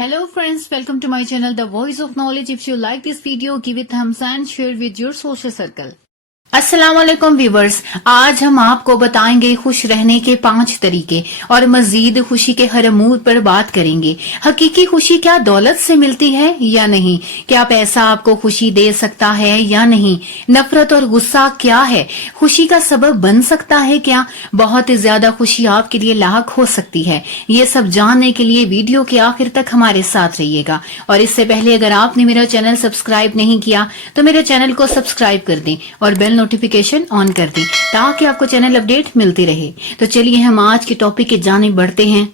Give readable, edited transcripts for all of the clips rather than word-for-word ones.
Hello friends, welcome to my channel The Voice of Knowledge. If you like this video, give it thumbs and share with your social circle. अस्सलाम वालेकुम viewers, आज हम आपको बताएंगे खुश रहने के 5 तरीके और मजीद खुशी के हर अमूर पर बात करेंगे। हकीकी खुशी क्या दौलत से मिलती है या नहीं? क्या पैसा आपको खुशी दे सकता है या नहीं? नफरत और गुस्सा क्या है? खुशी का सबब बन सकता है क्या? बहुत ज्यादा खुशी आपके लिए लायक हो सकती है। ये सब जानने के लिए वीडियो के आखिर तक हमारे साथ रहिएगा। और इससे पहले अगर आपने मेरा चैनल सब्सक्राइब नहीं किया तो मेरे चैनल को सब्सक्राइब कर दें और बेल नोटिफिकेशन ऑन कर दें ताकि आपको चैनल अपडेट मिलती रहे। तो चलिए हम आज के टॉपिक की जानिब बढ़ते हैं।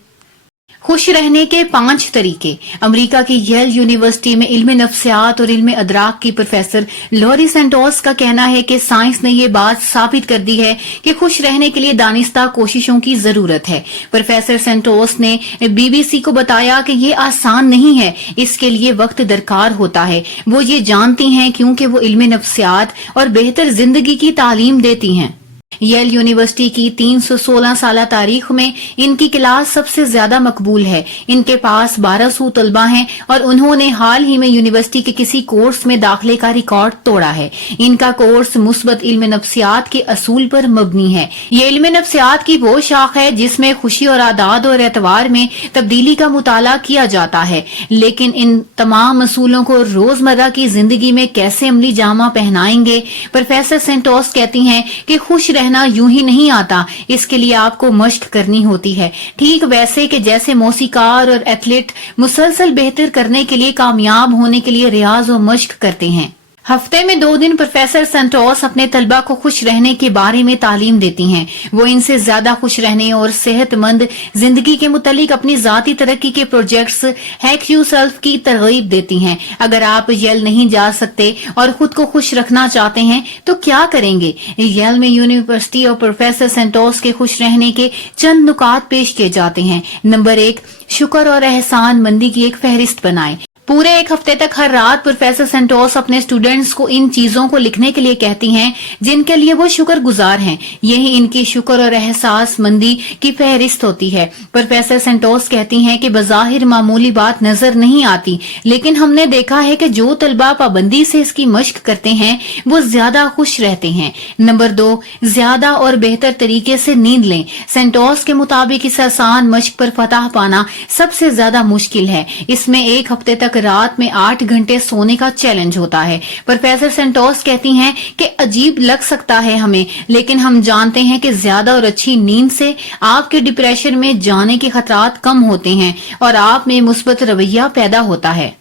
खुश रहने के 5 तरीके। अमेरिका की येल यूनिवर्सिटी में इल्म नफ्सियात और इल्म अदराक की प्रोफेसर लॉरी सेंटोस का कहना है कि साइंस ने ये बात साबित कर दी है कि खुश रहने के लिए दानिस्ता कोशिशों की जरूरत है। प्रोफेसर सेंटोस ने बीबीसी को बताया कि ये आसान नहीं है, इसके लिए वक्त दरकार होता है। वो ये जानती हैं क्योंकि वो इल्म नफ्सियात और बेहतर जिंदगी की तालीम देती हैं। येल यूनिवर्सिटी की 316 साल तारीख में इनकी क्लास सबसे ज्यादा मकबूल है। इनके पास 1200 तलबा हैं और उन्होंने हाल ही में यूनिवर्सिटी के किसी कोर्स में दाखिले का रिकॉर्ड तोड़ा है। इनका कोर्स मुस्बत इल्म नफ्सियात के असूल पर मबनी है। ये इल्म नफ्सियात की वो शाख है जिसमें खुशी और आदाद और एतवार में तब्दीली का मुताला किया जाता है। लेकिन इन तमाम असूलों को रोजमर्रा की जिंदगी में कैसे अमली जामा पहनाएंगे? प्रोफेसर सेंटोस कहती हैं कि खुश रहना यूं ही नहीं आता, इसके लिए आपको मश्क करनी होती है। ठीक वैसे कि जैसे मौसीकार और एथलीट मुसलसल बेहतर करने के लिए, कामयाब होने के लिए रियाज और मश्क करते हैं। हफ्ते में 2 दिन प्रोफेसर सेंटोस अपने तलबा को खुश रहने के बारे में तालीम देती हैं। वो इनसे ज्यादा खुश रहने और सेहतमंद जिंदगी के मुतालिक अपनी जाती तरक्की के प्रोजेक्ट्स हैक यू सेल्फ की तरगीब देती हैं। अगर आप येल नहीं जा सकते और खुद को खुश रखना चाहते हैं तो क्या करेंगे? येल में यूनिवर्सिटी और प्रोफेसर सेंटोस के खुश रहने के चंद नुकात पेश किए जाते हैं। नंबर 1, शुक्र और एहसान मंदी की एक फहरिस्त बनाएं। पूरे 1 हफ्ते तक हर रात प्रोफेसर सेंटोस अपने स्टूडेंट्स को इन चीजों को लिखने के लिए कहती हैं जिनके लिए वो शुक्रगुजार हैं। यही इनकी शुक्र और एहसास मंदी की फहरिस्त होती है। प्रोफेसर सेंटोस कहती हैं कि बज़ाहिर मामूली बात नजर नहीं आती, लेकिन हमने देखा है कि जो तलबा पाबंदी से इसकी मश्क करते हैं वो ज्यादा खुश रहते हैं। नंबर 2, ज्यादा और बेहतर तरीके से नींद लें। सेंटोस के मुताबिक इस आसान मश्क पर फतह पाना सबसे ज्यादा मुश्किल है। इसमें 1 हफ्ते तक रात में 8 घंटे सोने का चैलेंज होता है। प्रोफेसर सेंटोस कहती हैं कि अजीब लग सकता है हमें, लेकिन हम जानते हैं कि ज्यादा और अच्छी नींद से आपके डिप्रेशन में जाने के खतरात कम होते हैं और आप में मुस्बत रवैया पैदा होता है।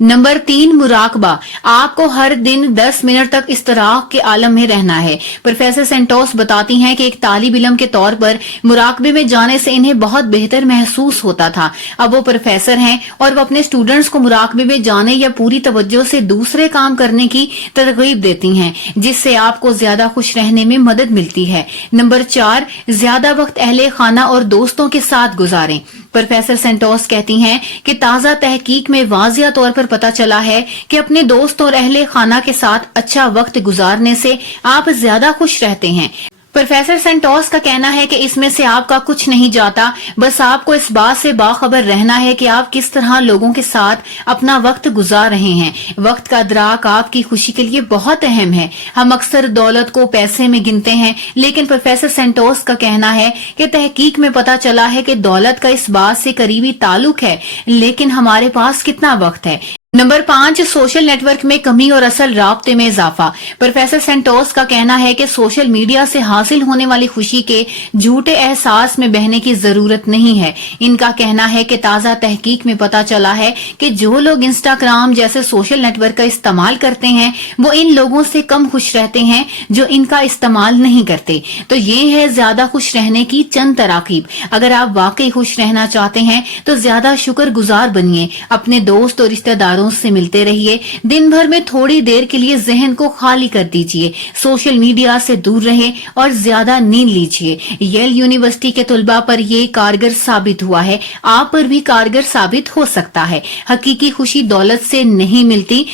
नंबर 3, मुराकबा। आपको हर दिन 10 मिनट तक इस्तराह के आलम में रहना है। प्रोफेसर सेंटोस बताती हैं कि एक तालिब इल्म के तौर पर मुराकबे में जाने से इन्हें बहुत बेहतर महसूस होता था। अब वो प्रोफेसर हैं और वो अपने स्टूडेंट्स को मुराकबे में जाने या पूरी तवज्जो से दूसरे काम करने की तरगीब देती हैं, जिससे आपको ज्यादा खुश रहने में मदद मिलती है। नंबर 4, ज्यादा वक्त अहले खाना और दोस्तों के साथ गुजारें। प्रोफेसर सेंटोस कहती हैं कि ताजा तहकीक में वाजिया तौर पर पता चला है कि अपने दोस्त और अहले खाना के साथ अच्छा वक्त गुजारने से आप ज्यादा खुश रहते हैं। प्रोफेसर सेंटोस का कहना है कि इसमें से आपका कुछ नहीं जाता, बस आपको इस बात से बाखबर रहना है कि आप किस तरह लोगों के साथ अपना वक्त गुजार रहे हैं। वक्त का अदराक आपकी खुशी के लिए बहुत अहम है। हम अक्सर दौलत को पैसे में गिनते हैं, लेकिन प्रोफेसर सेंटोस का कहना है कि तहकीक में पता चला है कि दौलत का इस बात से करीबी ताल्लुक है, लेकिन हमारे पास कितना वक्त है। नंबर 5, सोशल नेटवर्क में कमी और असल राब्ते में इजाफा। प्रोफेसर सेंटोस का कहना है कि सोशल मीडिया से हासिल होने वाली खुशी के झूठे एहसास में बहने की जरूरत नहीं है। इनका कहना है कि ताजा तहकीक में पता चला है कि जो लोग इंस्टाग्राम जैसे सोशल नेटवर्क का इस्तेमाल करते हैं वो इन लोगों से कम खुश रहते हैं जो इनका इस्तेमाल नहीं करते। तो ये है ज्यादा खुश रहने की चंद तराकीब। अगर आप वाकई खुश रहना चाहते हैं तो ज्यादा शुक्रगुजार बनिए। अपने दोस्त और रिश्तेदारों والوں سے ملتے رہیے, दिन भर में थोड़ी देर के लिए जहन को खाली कर दीजिए, सोशल मीडिया से दूर रहें और ज्यादा नींद लीजिए. येल यूनिवर्सिटी के तुलबा पर ये कारगर साबित हुआ है, आप पर भी कारगर साबित हो सकता है. हकीकी खुशी दौलत से नहीं मिलती.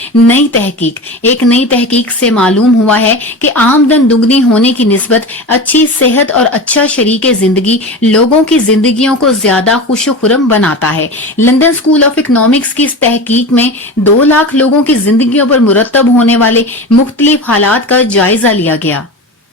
एक नई तहकीक से मालूम हुआ है कि आमदन दुगनी होने की निस्बत अच्छी सेहत और अच्छा शरीके जिंदगी लोगों की जिंदगियों को ज्यादा खुशो-खुरम बनाता है. लंदन स्कूल ऑफ इकोनॉमिक्स की इस तहकीक में 2 लाख लोगों की जिंदगियों पर मुरत्तब होने वाले मुख्तलिफ हालात का जायजा लिया गया.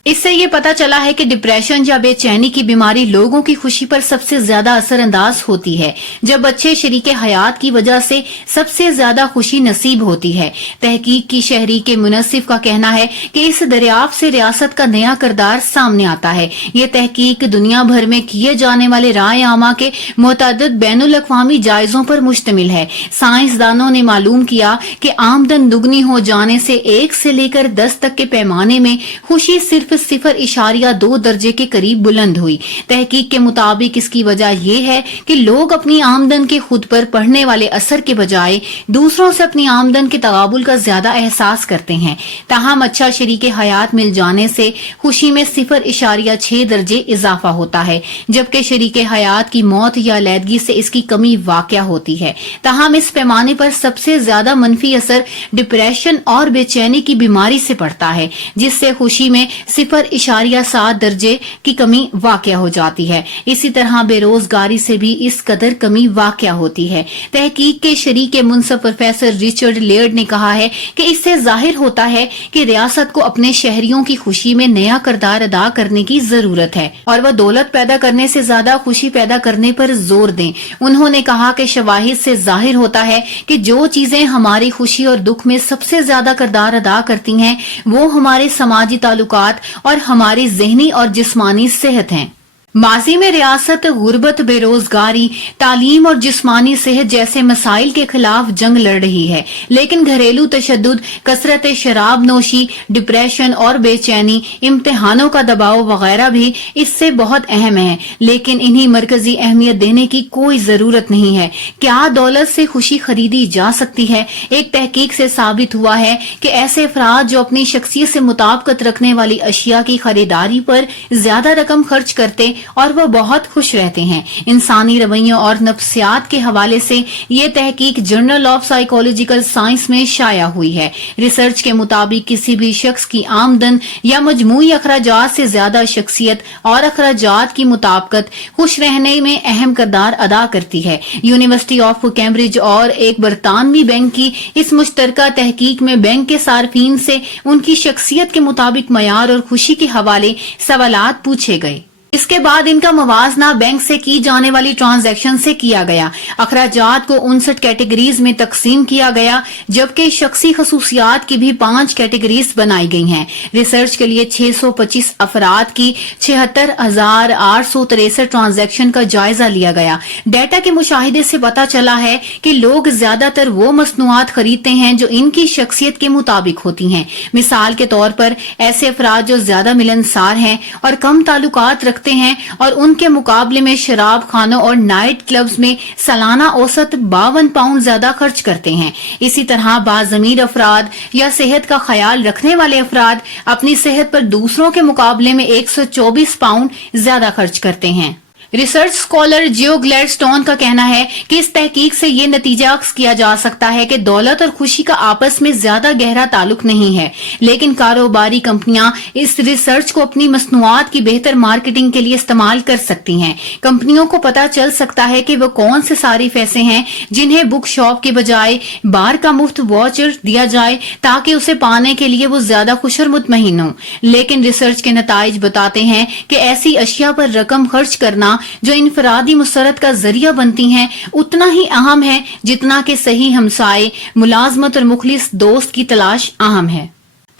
इससे ये पता चला है कि डिप्रेशन या बेचैनी की बीमारी लोगों की खुशी पर सबसे ज्यादा असर अंदाज होती है, जब अच्छे शरीके हयात की वजह से सबसे ज्यादा खुशी नसीब होती है. तहकीक की शहरी के मुनसिफ का कहना है कि इस दरियाफ्त से रियासत का नया किरदार सामने आता है. ये तहकीक दुनिया भर में किए जाने वाले राय आमा के मुतअद्दिद बैनुल अक़वामी जायजों पर मुश्तमिल है. साइंसदानों ने मालूम किया कि आमदन दुगनी हो जाने से 1 से लेकर 10 तक के पैमाने में खुशी सिर्फ 0.2 दर्जे के करीब बुलंद हुई. तहकीक के मुताबिक इसकी वजह यह है कि लोग अपनी आमदन के खुद पर पड़ने वाले असर के बजाय दूसरों से अपनी आमदन के तगाबुल का ज्यादा एहसास करते हैं. ताहम अच्छा शरीके हयात मिल जाने से खुशी में 0.6 दर्जे इजाफा होता है, जबकि शरीके हयात की मौत या अलैदगी से इसकी कमी वाक़या होती है. ताहम इस पैमाने पर सबसे ज्यादा मनफी असर डिप्रेशन और बेचैनी की बीमारी से पड़ता है, जिससे खुशी में 0.7 दर्जे की कमी वाक़या हो जाती है. इसी तरह बेरोजगारी से भी इस कदर कमी वाक़या होती है. तहकीक के शरीके मुनसफ प्रोफेसर रिचर्ड लेयर्ड ने कहा है कि इससे जाहिर होता है कि रियासत को अपने शहरियों की खुशी में नया किरदार अदा करने की जरूरत है और वह दौलत पैदा करने से ज्यादा खुशी पैदा करने पर जोर दें. उन्होंने कहा कि शवाहिद से जाहिर होता है कि जो चीजें हमारी खुशी और दुख में सबसे ज्यादा किरदार अदा करती हैं वो हमारे समाजी ताल्लुकात और हमारी ज़हनी और जिस्मानी सेहत हैं. माजी में रियासत गुर्बत, बेरोजगारी, तालीम और जिस्मानी सेहत जैसे मसाइल के खिलाफ जंग लड़ रही है, लेकिन घरेलू तशद्दुद, कसरत शराब नोशी, डिप्रेशन और बेचैनी, इम्तिहानों का दबाव वगैरह भी इससे बहुत अहम है. लेकिन इन्हीं मरकजी अहमियत देने की कोई जरूरत नहीं है. क्या दौलत से खुशी खरीदी जा सकती है? एक तहकीक से साबित हुआ है कि ऐसे अफराद जो अपनी शख्सियत से मुताबिकत रखने वाली अशिया की खरीदारी पर ज्यादा रकम खर्च करते और वह बहुत खुश रहते हैं. इंसानी रवैयों और नफ्सियात के हवाले से ये तहकीक जर्नल ऑफ साइकोलॉजिकल साइंस में शाया हुई है. रिसर्च के मुताबिक किसी भी शख्स की आमदन या मजमूई अखराजात से ज्यादा शख्सियत और अखराजात की मुताबिकत खुश रहने में अहम किरदार अदा करती है. यूनिवर्सिटी ऑफ कैम्ब्रिज और एक बरतानवी बैंक की इस मुश्तरका तहकीक में बैंक के सार्फिन से उनकी शख्सियत के मुताबिक मयार और खुशी के हवाले सवालात पूछे गए. इसके बाद इनका मवाजना बैंक से की जाने वाली ट्रांजैक्शन से किया गया. अखराजात को 59 कैटेगरीज में तकसीम किया गया, जबकि शख्सी खसूसियात की भी 5 कैटेगरीज बनाई गई हैं. रिसर्च के लिए 625 अफराद की 76,863 ट्रांजैक्शन का जायजा लिया गया. डाटा के मुशाहिदे से पता चला है कि लोग ज्यादातर वो मसनूआत खरीदते हैं जो इनकी शख्सियत के मुताबिक होती हैं. मिसाल के तौर पर ऐसे अफराद जो ज्यादा मिलनसार हैं और कम ताल्लुकात रखते हैं और उनके मुकाबले में शराब खानों और नाइट क्लब्स में सालाना औसत 52 पाउंड ज्यादा खर्च करते हैं. इसी तरह बाज़मीर अफराद या सेहत का ख्याल रखने वाले अफराद अपनी सेहत पर दूसरों के मुकाबले में 124 पाउंड ज्यादा खर्च करते हैं. रिसर्च स्कॉलर जियो ग्लैडस्टोन का कहना है कि इस तहकीक से ये नतीजा अक्स किया जा सकता है कि दौलत और खुशी का आपस में ज्यादा गहरा ताल्लुक नहीं है, लेकिन कारोबारी कंपनियां इस रिसर्च को अपनी मसनूआत की बेहतर मार्केटिंग के लिए इस्तेमाल कर सकती हैं. कंपनियों को पता चल सकता है कि वो कौन से सारिफ ऐसे हैं जिन्हें बुक शॉप के बजाय बार का मुफ्त वाउचर दिया जाए ताकि उसे पाने के लिए वो ज्यादा खुश और मुतमईन हो. लेकिन रिसर्च के नताइज बताते हैं कि ऐसी अशिया पर रकम खर्च करना जो इनफरादी मुसरत का जरिया बनती हैं उतना ही अहम है जितना कि सही हमसाए, मुलाजमत और मुखलिस दोस्त की तलाश अहम है.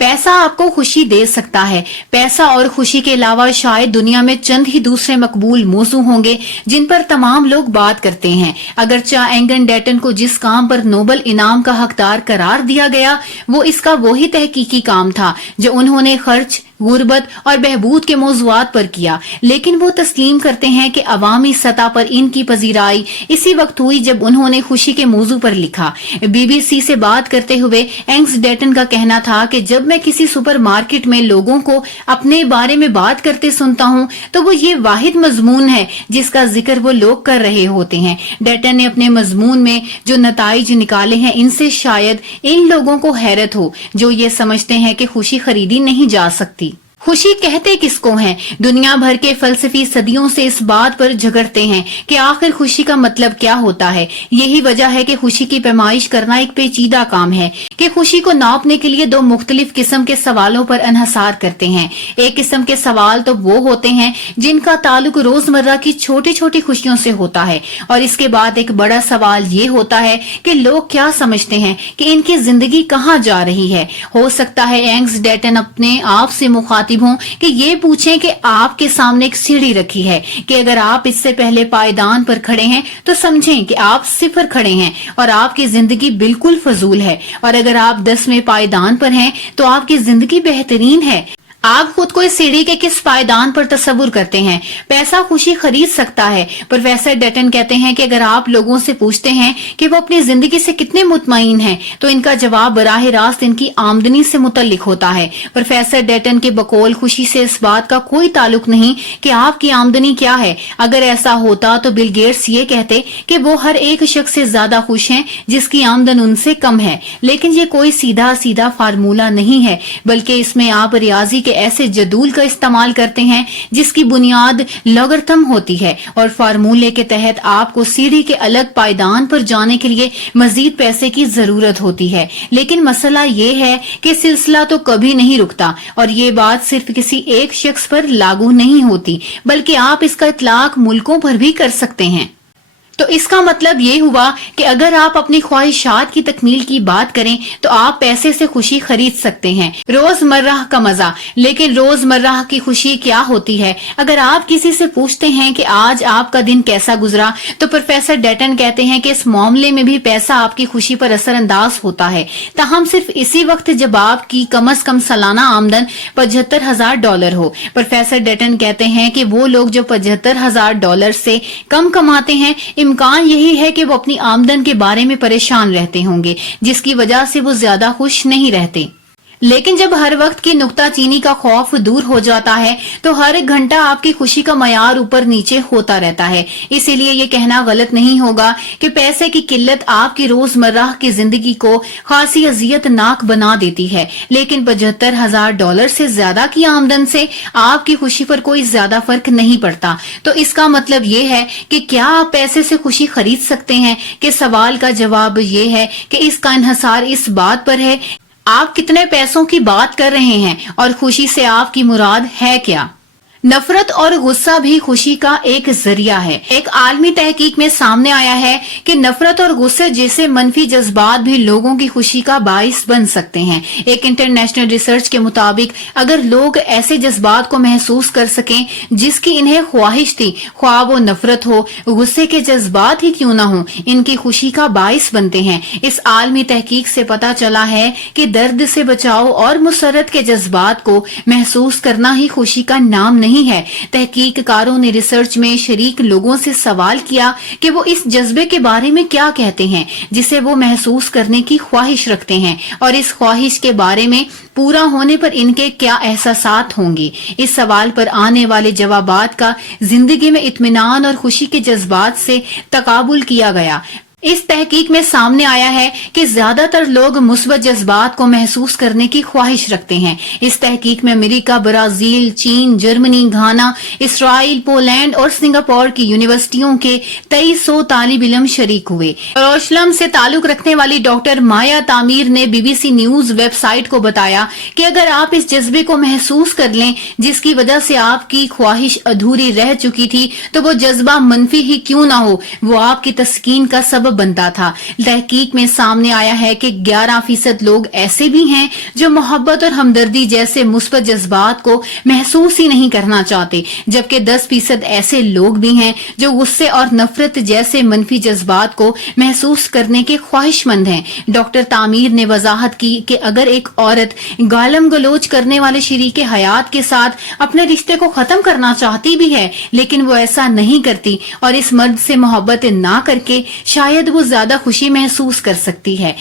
पैसा आपको खुशी दे सकता है. पैसा और खुशी के अलावा शायद दुनिया में चंद ही दूसरे मकबूल मौजू होंगे जिन पर तमाम लोग बात करते हैं. अगरचा एंगन डेटन को जिस काम पर नोबल इनाम का हकदार करार दिया गया वो इसका वही तहकीकी काम था जो उन्होंने खर्च गुर्बत और बहबूद के मौज़ूआत पर किया, लेकिन वो तस्लीम करते हैं कि अवामी सतह पर इनकी पजीराई इसी वक्त हुई जब उन्होंने खुशी के मौजू पर लिखा। BBC से बात करते हुए एंग्स डेटन का कहना था कि जब मैं किसी सुपरमार्केट में लोगों को अपने बारे में बात करते सुनता हूँ तो वो ये वाहिद मजमून है जिसका जिक्र वो लोग कर रहे होते हैं। डेटन ने अपने मजमून में जो नताइज निकाले हैं इनसे शायद इन लोगों को हैरत हो जो ये समझते हैं कि खुशी खरीदी नहीं जा सकती। खुशी कहते किसको हैं? दुनिया भर के फलसफी सदियों से इस बात पर झगड़ते हैं कि आखिर खुशी का मतलब क्या होता है। यही वजह है कि खुशी की पैमाइश करना एक पेचीदा काम है कि खुशी को नापने के लिए दो मुख्तलिफ किस्म के सवालों पर अनहसार करते हैं। एक किस्म के सवाल तो वो होते हैं जिनका ताल्लुक रोजमर्रा की छोटी छोटी खुशियों से होता है, और इसके बाद एक बड़ा सवाल ये होता है कि लोग क्या समझते हैं कि इनकी जिंदगी कहाँ जा रही है। हो सकता है एंग्स डेटन अपने आप से मुखातिब हों कि ये पूछें कि आपके सामने एक सीढ़ी रखी है कि अगर आप इससे पहले पायदान पर खड़े हैं तो समझें कि आप सिफर खड़े हैं और आपकी जिंदगी बिल्कुल फजूल है, और अगर आप 10वें पायदान पर हैं तो आपकी जिंदगी बेहतरीन है। आप खुद को इस सीढ़ी के किस पायदान पर तस्वुर करते हैं? पैसा खुशी खरीद सकता है। प्रोफेसर डेटन कहते हैं कि अगर आप लोगों से पूछते हैं कि वो अपनी जिंदगी से कितने मुतमईन हैं तो इनका जवाब बराह रास्त इनकी आमदनी से मुतल्लिक होता है। प्रोफेसर डेटन के बकौल खुशी से इस बात का कोई ताल्लुक नहीं कि आपकी आमदनी क्या है। अगर ऐसा होता तो बिल गेट्स ये कहते कि वो हर एक शख्स से ज्यादा खुश हैं जिसकी आमदन उनसे कम है। लेकिन ये कोई सीधा सीधा फार्मूला नहीं है, बल्कि इसमें आप रियाजी ऐसे जदूल का इस्तेमाल करते हैं जिसकी बुनियाद लॉगरिथम होती है, और फार्मूले के तहत आपको सीढ़ी के अलग पायदान पर जाने के लिए मजीद पैसे की जरूरत होती है। लेकिन मसला ये है कि सिलसिला तो कभी नहीं रुकता, और ये बात सिर्फ किसी एक शख्स पर लागू नहीं होती बल्कि आप इसका इतलाक मुल्कों पर भी कर सकते हैं। तो इसका मतलब ये हुआ कि अगर आप अपनी ख्वाहिशात की तकमील की बात करें तो आप पैसे से खुशी खरीद सकते हैं। रोजमर्रा का मजा, लेकिन रोजमर्रा की खुशी क्या होती है? अगर आप किसी से पूछते हैं कि आज आपका दिन कैसा गुजरा तो प्रोफेसर डेटन कहते हैं कि इस मामले में भी पैसा आपकी खुशी पर असरअंदाज होता है, ताहम सिर्फ इसी वक्त जब आपकी कम अज कम सालाना आमदन $75,000 हो। प्रोफेसर डेटन कहते हैं कि वो लोग जो $75,000 से कम कमाते हैं, इम्कान यही है कि वो अपनी आमदन के बारे में परेशान रहते होंगे, जिसकी वजह से वो ज्यादा खुश नहीं रहते। लेकिन जब हर वक्त की नुक्ताचीनी का खौफ दूर हो जाता है तो हर एक घंटा आपकी खुशी का मयार ऊपर नीचे होता रहता है। इसीलिए ये कहना गलत नहीं होगा कि पैसे की किल्लत आपकी रोजमर्रा की जिंदगी को खासी अजियतनाक बना देती है, लेकिन $75,000 से ज्यादा की आमदन से आपकी खुशी पर कोई ज्यादा फर्क नहीं पड़ता। तो इसका मतलब ये है कि क्या आप पैसे से खुशी खरीद सकते हैं? कि सवाल का जवाब ये है कि इसका इन्हसार इस बात पर है आप कितने पैसों की बात कर रहे हैं और खुशी से आपकी मुराद है क्या। नफरत और गुस्सा भी खुशी का एक जरिया है। एक आलमी तहकीक में सामने आया है कि नफरत और गुस्से जैसे मनफी जज्बात भी लोगों की खुशी का बाइस बन सकते हैं। एक इंटरनेशनल रिसर्च के मुताबिक अगर लोग ऐसे जज्बात को महसूस कर सकें जिसकी इन्हें ख्वाहिश थी, ख्वाह वो नफरत हो, गुस्से के जज्बात ही क्यों ना हो, इनकी खुशी का बाइस बनते हैं। इस आलमी तहकीक से पता चला है कि दर्द से बचाव और मुसरत के जज्बात को महसूस करना ही खुशी का नाम नहीं है। तहकीककारों ने रिसर्च में शरीक लोगों से सवाल किया कि वो इस जज्बे के बारे में क्या कहते हैं जिसे वो महसूस करने की ख्वाहिश रखते हैं, और इस ख्वाहिश के बारे में पूरा होने पर इनके क्या एहसासात होंगे। इस सवाल पर आने वाले जवाबात का जिंदगी में इत्मीनान और खुशी के जज्बात से तकाबुल किया गया। इस तहकीक में सामने आया है कि ज्यादातर लोग मुस्बत जज्बात को महसूस करने की ख्वाहिश रखते हैं। इस तहकीक में अमेरिका, ब्राजील, चीन, जर्मनी, घाना, इसराइल, पोलैंड और सिंगापुर की यूनिवर्सिटियों के 2300 तालिब इल्म शरीक हुए। यरूशलेम से ताल्लुक रखने वाली डॉक्टर माया तामीर ने BBC न्यूज वेबसाइट को बताया कि अगर आप इस जज्बे को महसूस कर लें जिसकी वजह से आपकी ख्वाहिश अधूरी रह चुकी थी, तो वो जज्बा मनफी ही क्यों ना हो, वो आपकी तस्कीन का सबब सबब बनता था। तहकीक में सामने आया है कि 11% लोग ऐसे भी हैं जो मोहब्बत और हमदर्दी जैसे मुस्बत जज्बात को महसूस ही नहीं करना चाहते, जबकि 10% ऐसे लोग भी हैं जो गुस्से और नफरत जैसे मनफी जज्बात को महसूस करने के ख्वाहिशमंद हैं। डॉक्टर तामीर ने वजाहत की कि अगर एक औरत गालम गलोच करने वाले शरीके हयात के साथ अपने रिश्ते को खत्म करना चाहती भी है, लेकिन वो ऐसा नहीं करती और इस मर्द से मोहब्बत ना करके शायद वो ज्यादा खुशी महसूस कर सकती है।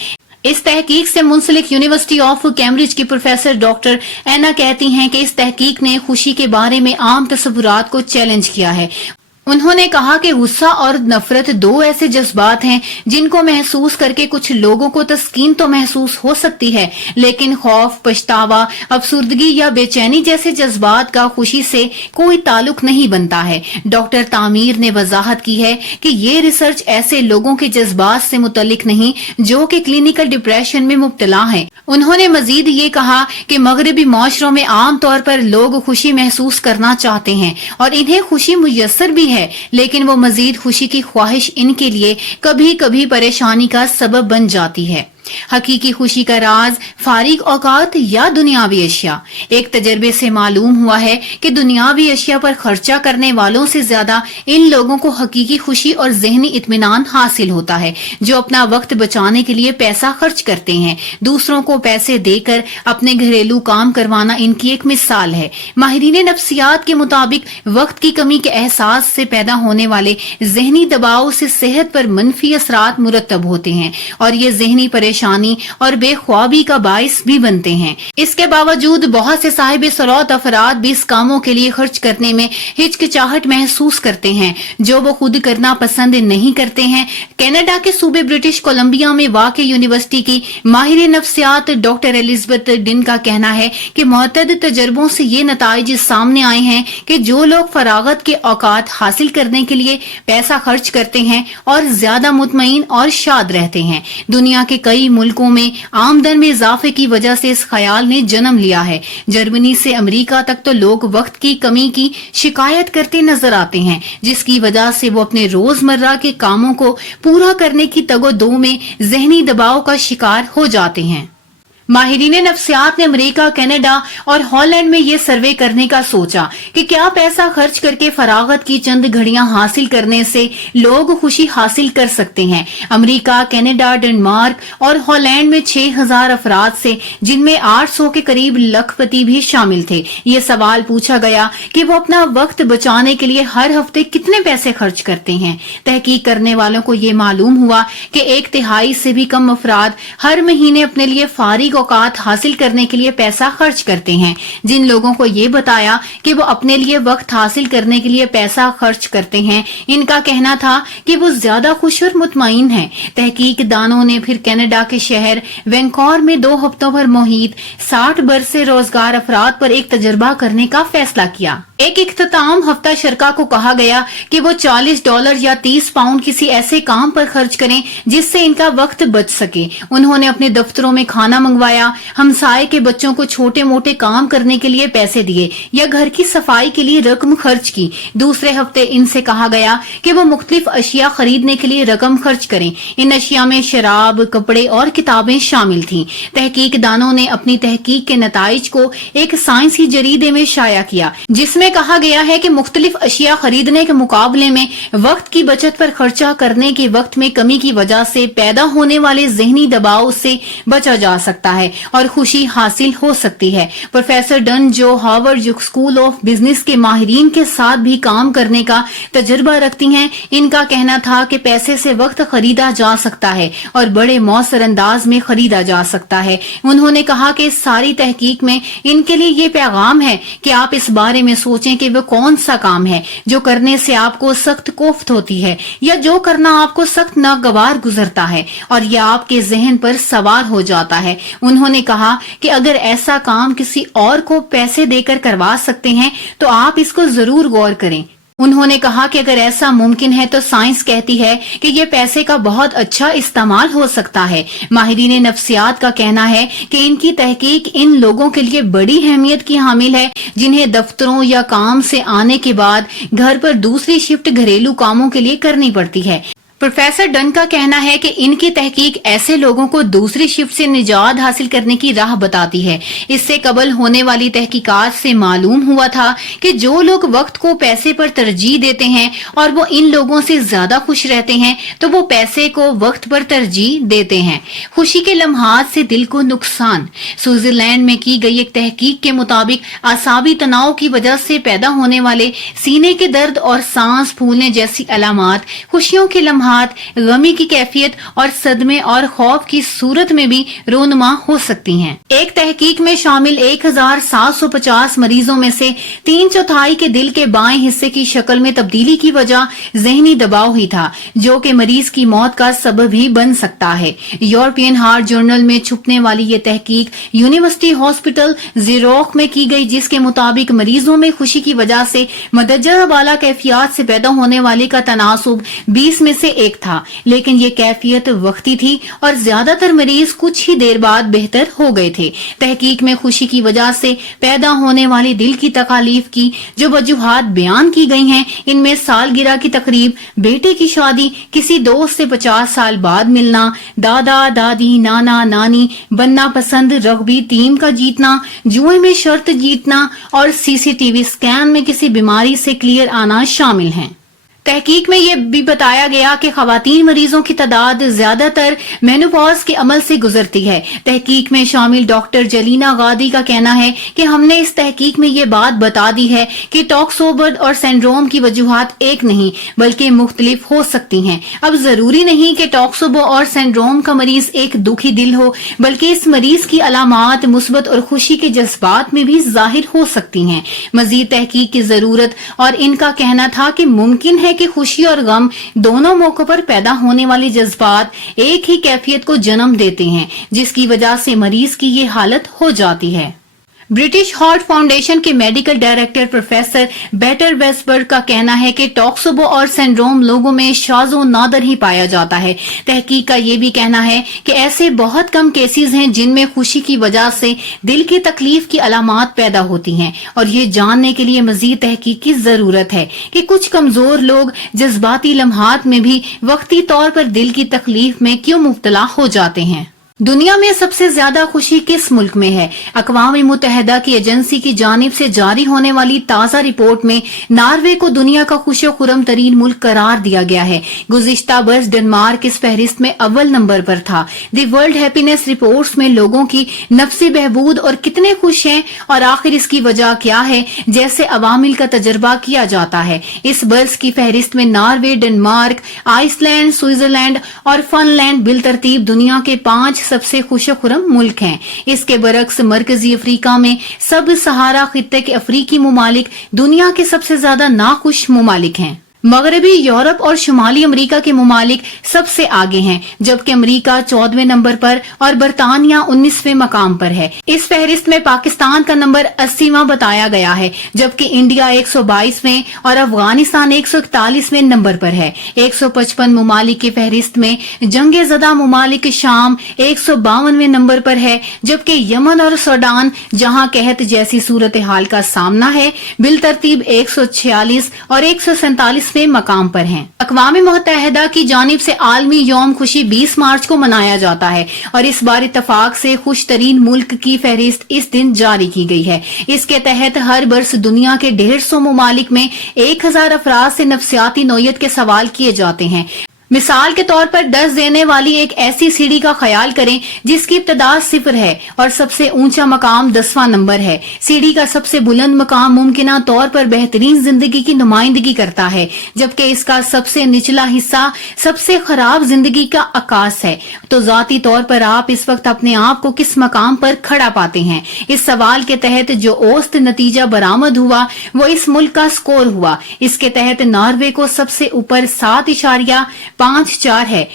इस तहकीक से मुंसलिक यूनिवर्सिटी ऑफ कैम्ब्रिज की प्रोफेसर डॉक्टर एना कहती हैं कि इस तहकीक ने खुशी के बारे में आम तस्वुरात को चैलेंज किया है। उन्होंने कहा कि गुस्सा और नफरत दो ऐसे जज्बात हैं जिनको महसूस करके कुछ लोगों को तस्कीन तो महसूस हो सकती है, लेकिन खौफ, पछतावा, अफसुर्दगी या बेचैनी जैसे जज्बात का खुशी से कोई ताल्लुक नहीं बनता है। डॉक्टर तामीर ने वजाहत की है कि ये रिसर्च ऐसे लोगों के जज्बात से मुतल्लिक नहीं जो कि क्लिनिकल डिप्रेशन में मुब्तला हैं। उन्होंने मजीद ये कहा कि मगरबी माशरों में आम तौर पर लोग खुशी महसूस करना चाहते हैं और इन्हें खुशी मुयस्सर भी है, लेकिन वो मजीद खुशी की ख्वाहिश इनके लिए कभी कभी परेशानी का सबब बन जाती है। हकीकी खुशी का राज फारिग औकात या दुनियावी अशिया। एक तजर्बे से मालूम हुआ है कि दुनियावी अशिया पर खर्चा करने वालों से ज्यादा इन लोगों को हकीकी खुशी और ज़हनी इत्मीनान हासिल होता है जो अपना वक्त बचाने के लिए पैसा खर्च करते हैं। दूसरों को पैसे देकर अपने घरेलू काम करवाना इनकी एक मिसाल है। माहिरीन नफ्सियात के मुताबिक वक्त की कमी के एहसास से पैदा होने वाले ज़हनी दबाव से सेहत पर मनफी असरात मुरतब होते हैं और ये ज़हनी परेशानी और बेख्वाबी का बाइस भी बनते हैं। इसके बावजूद बहुत से साहिब सलौत अफराद भी इस कामों के लिए खर्च करने में हिचकिचाहट महसूस करते हैं जो वो खुद करना पसंद नहीं करते हैं। कनाडा के सूबे ब्रिटिश कोलंबिया में वाक़ यूनिवर्सिटी की माहिर नफ्सियात डॉक्टर एलिजबेथ डिन का कहना है कि मुतअद्दिद तजर्बों से ये नताइज सामने आए हैं कि जो लोग फरागत के औकात हासिल करने के लिए पैसा खर्च करते हैं और ज्यादा मुतमईन और शाद रहते हैं। दुनिया के कई मुल्कों में आमदन में इजाफे की वजह से इस ख्याल ने जन्म लिया है। जर्मनी से अमेरिका तक तो लोग वक्त की कमी की शिकायत करते नजर आते हैं, जिसकी वजह से वो अपने रोजमर्रा के कामों को पूरा करने की तगोदो में ज़हनी दबाव का शिकार हो जाते हैं। माहिरीन नफ्सियात ने अमेरिका, कनाडा और हॉलैंड में ये सर्वे करने का सोचा कि क्या पैसा खर्च करके फरागत की चंद घड़ियां हासिल करने से लोग खुशी हासिल कर सकते हैं। अमेरिका, कनाडा, डेनमार्क और हॉलैंड में 6000 अफराद से जिनमें 800 के करीब लखपति भी शामिल थे। ये सवाल पूछा गया कि वो अपना वक्त बचाने के लिए हर हफ्ते कितने पैसे खर्च करते हैं। तहकीक करने वालों को ये मालूम हुआ कि 1/3 से भी कम अफराद हर महीने अपने लिए फारिग औकात हासिल करने के लिए पैसा खर्च करते हैं। जिन लोगों को ये बताया कि वो अपने लिए वक्त हासिल करने के लिए पैसा खर्च करते हैं, इनका कहना था कि वो ज्यादा खुश और मुतमईन हैं। तहकीक दानों ने फिर कनाडा के शहर वैंकूवर में 2 हफ्तों पर मुहित 60 बरसे रोजगार अफराद पर एक तजर्बा करने का फैसला किया। एक इख्तिताम हफ्ता शरका को कहा गया कि वो $40 या 30 पाउंड किसी ऐसे काम पर खर्च करें जिससे इनका वक्त बच सके। उन्होंने अपने दफ्तरों में खाना मंगवाया, हमसाए के बच्चों को छोटे मोटे काम करने के लिए पैसे दिए या घर की सफाई के लिए रकम खर्च की। दूसरे हफ्ते इनसे कहा गया कि वो मुख्तलिफ अशिया खरीदने के लिए रकम खर्च करें। इन अशिया में शराब, कपड़े और किताबें शामिल थीं। तहकीक दानों ने अपनी तहकीक के नताइज को एक साइंसी जरीदे में शाया किया, जिसमें कहा गया है कि मुख्तलिफ अशिया खरीदने के मुकाबले में वक्त की बचत पर खर्चा करने के वक्त में कमी की वजह से पैदा होने वाले ज़हनी दबाव से बचा जा सकता है और खुशी हासिल हो सकती है। प्रोफेसर डन, जो हार्वर्ड स्कूल ऑफ बिजनेस के माहिरीन के साथ भी काम करने का तजुर्बा रखती हैं, इनका कहना था कि पैसे से वक्त खरीदा जा सकता है और बड़े मौसर अंदाज में खरीदा जा सकता है। उन्होंने कहा कि इस सारी तहकीक में इनके लिए ये पैगाम है कि आप इस बारे में सोचें कि वो कौन सा काम है जो करने से आपको सख्त कोफ्त होती है या जो करना आपको सख्त नागवार गुजरता है और यह आपके जहन पर सवार हो जाता है। उन्होंने कहा कि अगर ऐसा काम किसी और को पैसे देकर करवा सकते हैं तो आप इसको जरूर गौर करें। उन्होंने कहा कि अगर ऐसा मुमकिन है तो साइंस कहती है कि ये पैसे का बहुत अच्छा इस्तेमाल हो सकता है। माहिरीन नफ्सियात का कहना है कि इनकी तहकीक इन लोगों के लिए बड़ी अहमियत की हामिल है जिन्हें दफ्तरों या काम से आने के बाद घर पर दूसरी शिफ्ट घरेलू कामों के लिए करनी पड़ती है। प्रोफेसर डन का कहना है कि इनकी तहकीक ऐसे लोगों को दूसरी शिफ्ट से निजात हासिल करने की राह बताती है। इससे कबल होने वाली तहकीकात से मालूम हुआ था कि जो लोग वक्त को पैसे पर तरजीह देते हैं और वो इन लोगों से ज्यादा खुश रहते हैं तो वो पैसे को वक्त पर तरजीह देते हैं। खुशी के लम्हात से दिल को नुकसान। स्विट्जरलैंड में की गई एक तहकीक के मुताबिक आसाबी तनाव की वजह से पैदा होने वाले सीने के दर्द और सांस फूलने जैसी अलामात खुशियों के लम्हात, गमी की कैफियत और सदमे और खौफ की सूरत में भी रोनुमा हो सकती हैं। एक तहकीक में शामिल 1750 मरीजों में से 3/4 के दिल के बाएं हिस्से की शक्ल में तब्दीली की वजह जहनी दबाव ही था, जो कि मरीज की मौत का सबब भी बन सकता है। यूरोपियन हार्ट जर्नल में छुपने वाली ये तहकीक यूनिवर्सिटी हॉस्पिटल ज़िरोक में की गई, जिसके मुताबिक मरीजों में खुशी की वजह से मदरजा बाला कैफियत से पैदा होने वाले का तनासुब 20 में से 1 था, लेकिन ये कैफियत वक्ती थी और ज्यादातर मरीज कुछ ही देर बाद बेहतर हो गए थे। तहकीक में खुशी की वजह से पैदा होने वाली दिल की तकालीफ की जो वजूहात बयान की गई हैं, इनमें सालगिरह की तकरीब, बेटे की शादी, किसी दोस्त से 50 साल बाद मिलना, दादा दादी नाना नानी बनना पसंद, रग्बी टीम का जीतना, जुए में शर्त जीतना और सीसीटीवी स्कैन में किसी बीमारी से क्लियर आना शामिल हैं। तहकीक में यह भी बताया गया कि खवातीन मरीजों की तादाद ज्यादातर मेनोपॉज के अमल से गुजरती है। तहकीक में शामिल डॉक्टर जलीना गादी का कहना है कि हमने इस तहकीक में ये बात बता दी है कि टॉक्सोबर और सिंड्रोम की वजूहात एक नहीं बल्कि मुख्तलिफ हो सकती हैं। अब जरूरी नहीं कि टॉक्सोबर और सिंड्रोम का मरीज एक दुखी दिल हो, बल्कि इस मरीज की अलामात मुस्बत और खुशी के जज्बात में भी जाहिर हो सकती हैं। मजीद तहकीक की जरूरत और इनका कहना था कि मुमकिन है कि खुशी और गम दोनों मौकों पर पैदा होने वाले जज्बात एक ही कैफियत को जन्म देते हैं, जिसकी वजह से मरीज की ये हालत हो जाती है। ब्रिटिश हार्ट फाउंडेशन के मेडिकल डायरेक्टर प्रोफेसर बेटर वेस्टबर्ग का कहना है कि टॉक्सोबो और सिंड्रोम लोगों में शाज़ो नादर ही पाया जाता है। तहकीक का ये भी कहना है कि ऐसे बहुत कम केसेस हैं जिनमें खुशी की वजह से दिल की तकलीफ की अलामात पैदा होती हैं, और ये जानने के लिए मजीद तहकीक की जरूरत है कि कुछ कमजोर लोग जज्बाती लम्हात में भी वक्ती तौर पर दिल की तकलीफ में क्यों मुब्तला हो जाते हैं। दुनिया में सबसे ज्यादा खुशी किस मुल्क में है? अक़वाम मुत्तहिदा की एजेंसी की जानिब से जारी होने वाली ताज़ा रिपोर्ट में नॉर्वे को दुनिया का खुशो खुरम तरीन मुल्क करार दिया गया है। गुज़िश्ता बरस डेनमार्क इस फहरिस्त में अव्वल नंबर पर था। दी वर्ल्ड हैप्पीनेस रिपोर्ट्स में लोगों की नफ्सी बहबूद और कितने खुश हैं और आखिर इसकी वजह क्या है जैसे अवामिल का तजर्बा किया जाता है। इस बरस की फहरिस्त में नॉर्वे, डेनमार्क, आइसलैंड, स्विट्जरलैंड और फिनलैंड बिलतरतीब दुनिया के 5 सबसे खुशो-खुरम मुल्क हैं। इसके बरक्स मरकजी अफ्रीका में सब सहारा खित्ते के अफ्रीकी मुमालिक दुनिया के सबसे ज्यादा नाखुश मुमालिक हैं। मगरबी यूरोप और शुमाली अमेरिका के मुमालिक सबसे आगे हैं, जबकि अमेरिका 14वें नंबर पर और बरतानिया 19वें मकाम पर है। इस फहरिस्त में पाकिस्तान का नंबर 80वां बताया गया है, जबकि इंडिया 122वें और अफगानिस्तान 141वें नंबर पर है। 155 मुमालिक की फहरिस्त में जंगे ज़दा मुमालिक शाम 152वें नंबर पर है, जबकि यमन और सूडान, जहां कहत जैसी सूरत हाल का सामना है, बिलतरतीब 146 और 147 मकाम पर हैं। अक़वाम मुत्तहिदा की जानिब से आलमी यौम खुशी 20 मार्च को मनाया जाता है और इस बार इत्तफाक से खुश तरीन मुल्क की फहरिस्त इस दिन जारी की गई है। इसके तहत हर बरस दुनिया के 150 मुमालिक में 1000 अफराद से नफ्सियाती नौयत के सवाल किए जाते हैं। मिसाल के तौर पर डस देने वाली एक ऐसी सीढ़ी का ख्याल करें जिसकी इब्तदा 0 है और सबसे ऊंचा मकाम 10वां नंबर है। सीढ़ी का सबसे बुलंद मकाम मुमकिना तौर पर बेहतरीन जिंदगी की नुमाइंदगी करता है, जबकि इसका सबसे निचला हिस्सा सबसे खराब जिंदगी का आकाश है। तो जाती तौर पर आप इस वक्त अपने आप को किस मकाम पर खड़ा पाते हैं? इस सवाल के तहत जो औसत नतीजा बरामद हुआ वो इस मुल्क का स्कोर हुआ। इसके तहत नॉर्वे को सबसे ऊपर 7.54 है,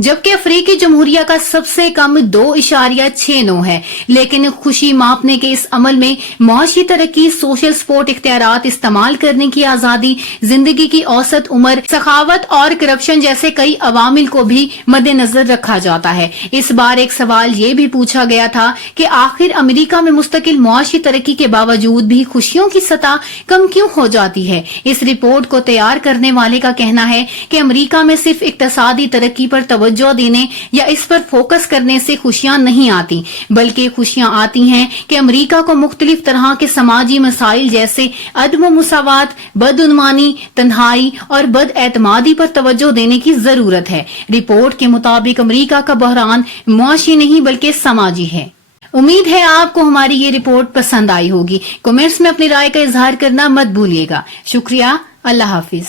जबकि अफ्रीकी जमहूरिया का सबसे कम 2.69 है। लेकिन खुशी मापने के इस अमल में मुआशी तरक्की, सोशल सपोर्ट इख्तियारात इस्तेमाल करने की आजादी, जिंदगी की औसत उम्र, सखावत और करप्शन जैसे कई अवामिल को भी मद्देनजर रखा जाता है। इस बार एक सवाल ये भी पूछा गया था कि आखिर अमेरिका में मुस्तकिल मुआशी तरक्की के बावजूद भी खुशियों की सतह कम क्यों हो जाती है। इस रिपोर्ट को तैयार करने वाले का कहना है कि अमेरिका में सिर्फ इक्तसादी तरक्की पर तवज्जो देने या इस पर फोकस करने से खुशियां नहीं आती, बल्कि खुशियां आती हैं कि अमेरिका को मुख्तलिफ तरह के समाजी मसाइल जैसे अदम मुसावात, बदउनवानी, तन्हाई और बदएतमादी पर तवज्जो देने की जरूरत है। रिपोर्ट के मुताबिक अमेरिका का बहरान मुआशी नहीं बल्कि समाजी है। उम्मीद है आपको हमारी ये रिपोर्ट पसंद आई होगी। कमेंट्स में अपनी राय का इजहार करना मत भूलिएगा। शुक्रिया। अल्लाह हाफिज।